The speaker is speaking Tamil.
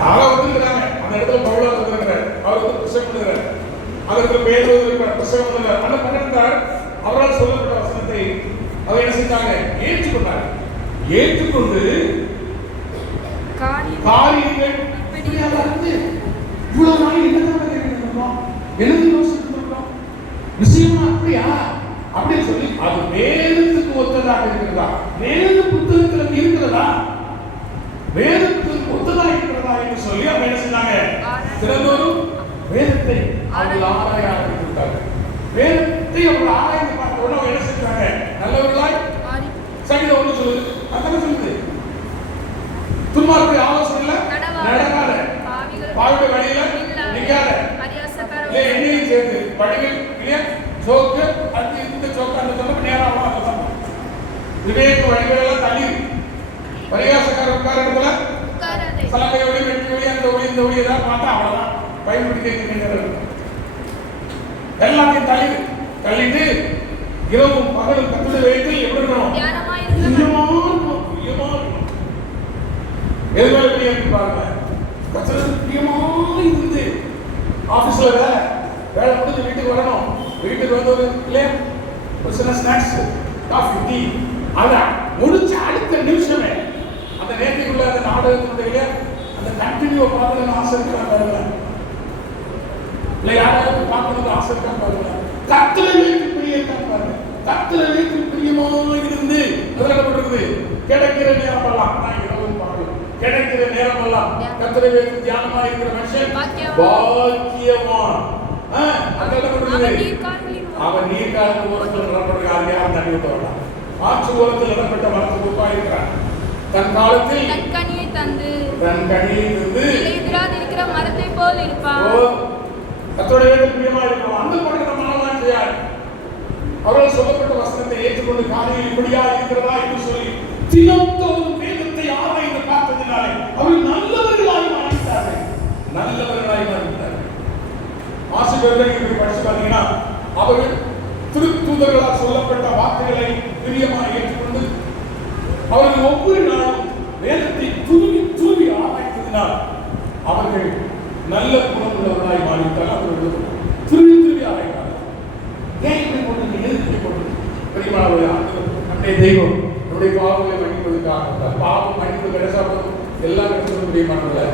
யாரோ வந்துருக்காங்க அந்த இடத்துல பவுலா வந்துருக்கிறார், அவர் வந்து பிரசங்கம் பண்ணுகிறார், அதற்கு பேர் பிரசங்கம் பண்ணுகிறார். அந்த பன்னெண்டார் அவரால் சொல்லப்பட்ட வசனத்தை அவர் என்ன செஞ்சாங்க, ஏற்றுக்கொண்டார். ஏற்றுக்கொண்டு காரியங்கள் இப்படியாக இருந்து இவ்வளவு நாள் என்னதான் கேட்கிறோம், எழுதி யோசிக்கிறோம், விஷயமா அப்படியா அப்படின்னு சொல்லி அது வேதத்துக்கு ஒத்ததாக இருக்கிறதா, வேத புத்தகத்தில் இருக்கிறதா, வேதத்துக்கு ஒத்ததாக இருக்கிறதா என்று சொல்லி அவங்க என்ன செஞ்சாங்க, தினந்தோறும் வேதத்தை அவர்கள் ஆராய ஆரம்பித்தார்கள். வேதத்தை அவர்கள் ஆராய்ந்து பார்த்த உடனே அவங்க என்ன செஞ்சாங்க, நல்லவர்களாய் சங்கீதம் ஒன்று சொல்லுது, அதான் சொல்லுது, துன்மார்க்கு ஆலோசனையில நடக்காத, பாவிகள் வழியில நிக்காத, என்னையும் சேர்ந்து படிகள் இல்லையா சோக்கு அது இந்த சோக்கு அந்த சொன்ன நேரம் அவ்வளோ விவேக வழிகளெல்லாம் தள்ளி பரிகாசக்கார உட்கார இடத்துல சலங்கை ஒளி வெற்றி ஒளி அந்த ஒளி இந்த ஒளி ஏதாவது பார்த்தா அவ்வளோதான் பயன்படுத்தி எல்லாத்தையும் தள்ளிட்டு இரவும் பகலும் கத்துடைய வேகத்தில் எப்படி இருக்கணும், எதுவாக இருக்கு பாருங்க, முக்கியமா இருந்து ஆபீஸ்ல வேலை முடிஞ்சு வீட்டுக்கு வரணும், வீட்டுக்கு வந்து ஒரு இல்லையா ஒரு சில ஸ்நாக்ஸ் காஃபி டீ அதை முடிச்ச அடுத்த நிமிஷமே அந்த நேரத்துக்குள்ள அந்த நாடகத்தினுடைய அந்த கண்டினியூ பார்க்கணும்னு ஆசை இருக்கா பாருங்க, இல்லை யாராவது பார்க்கணும்னு ஆசை இருக்கா பாருங்க, கத்துல வீட்டு பிரியத்தான் பாருங்க, கத்துல வீட்டு பிரியமா இருந்து அதில் போட்டிருக்குது கிடைக்கிற நேரம் எல்லாம் கிடைக்கிற நேரம் எல்லாம் கர்த்தரை வைத்து தியானமா இருக்கிற மனுஷன் பாக்கியவான். அவன் நீர்கால ஓரத்தில் நடப்பட்ட யாரும் தண்ணி ஊற்ற வேண்டாம், ஆற்று ஓரத்தில் நடப்பட்ட மரத்துக்கு ஒப்பாய் இருக்கிறான், தன் காலத்தில் தன் கனியை தந்து இருக்கிற மரத்தை போல் இருப்பான். கர்த்தருடைய வேதத்தில் பிரியமா இருப்பான், அந்த படத்தை நம்ம எல்லாம் செய்யாது. அவர்கள் சொல்லப்பட்ட வசனத்தை ஏற்றுக்கொண்டு காலையில் இப்படியா இருக்கிறதா என்று சொல்லி தினந்தோறும் வேதத்தை ஆராய்ந்து பார்த்ததினாலே அவர்கள் நல்லவர்களாய் மாறிவிட்டார்கள். ஆசிரியர்கள் படிச்சு பார்த்தீங்கன்னா அவர்கள் திருத்தூதர்களால் சொல்லப்பட்ட வார்த்தைகளை பிரியமாக ஏற்றுக்கொண்டு அவர்கள் ஒவ்வொரு நாளும் வேதத்தை தூவி ஆராய்ந்ததினால் அவர்கள் நல்ல குணமுள்ளவர்களாய் மாறிவிட்டார்கள். அவர்கள் துருவி ஆராய்ந்தார்கள். ஏன் இப்படி போட்டு எதிர்ப்பு போட்டு பிரியமானவர்களே, நம்முடைய தெய்வம் நம்முடைய பாவங்களை மன்னிப்பதற்காக, பாவம் மன்னிப்பு கிடைச்சாலும் எல்லாம் கிடைச்சது பிரியமானவர்களே.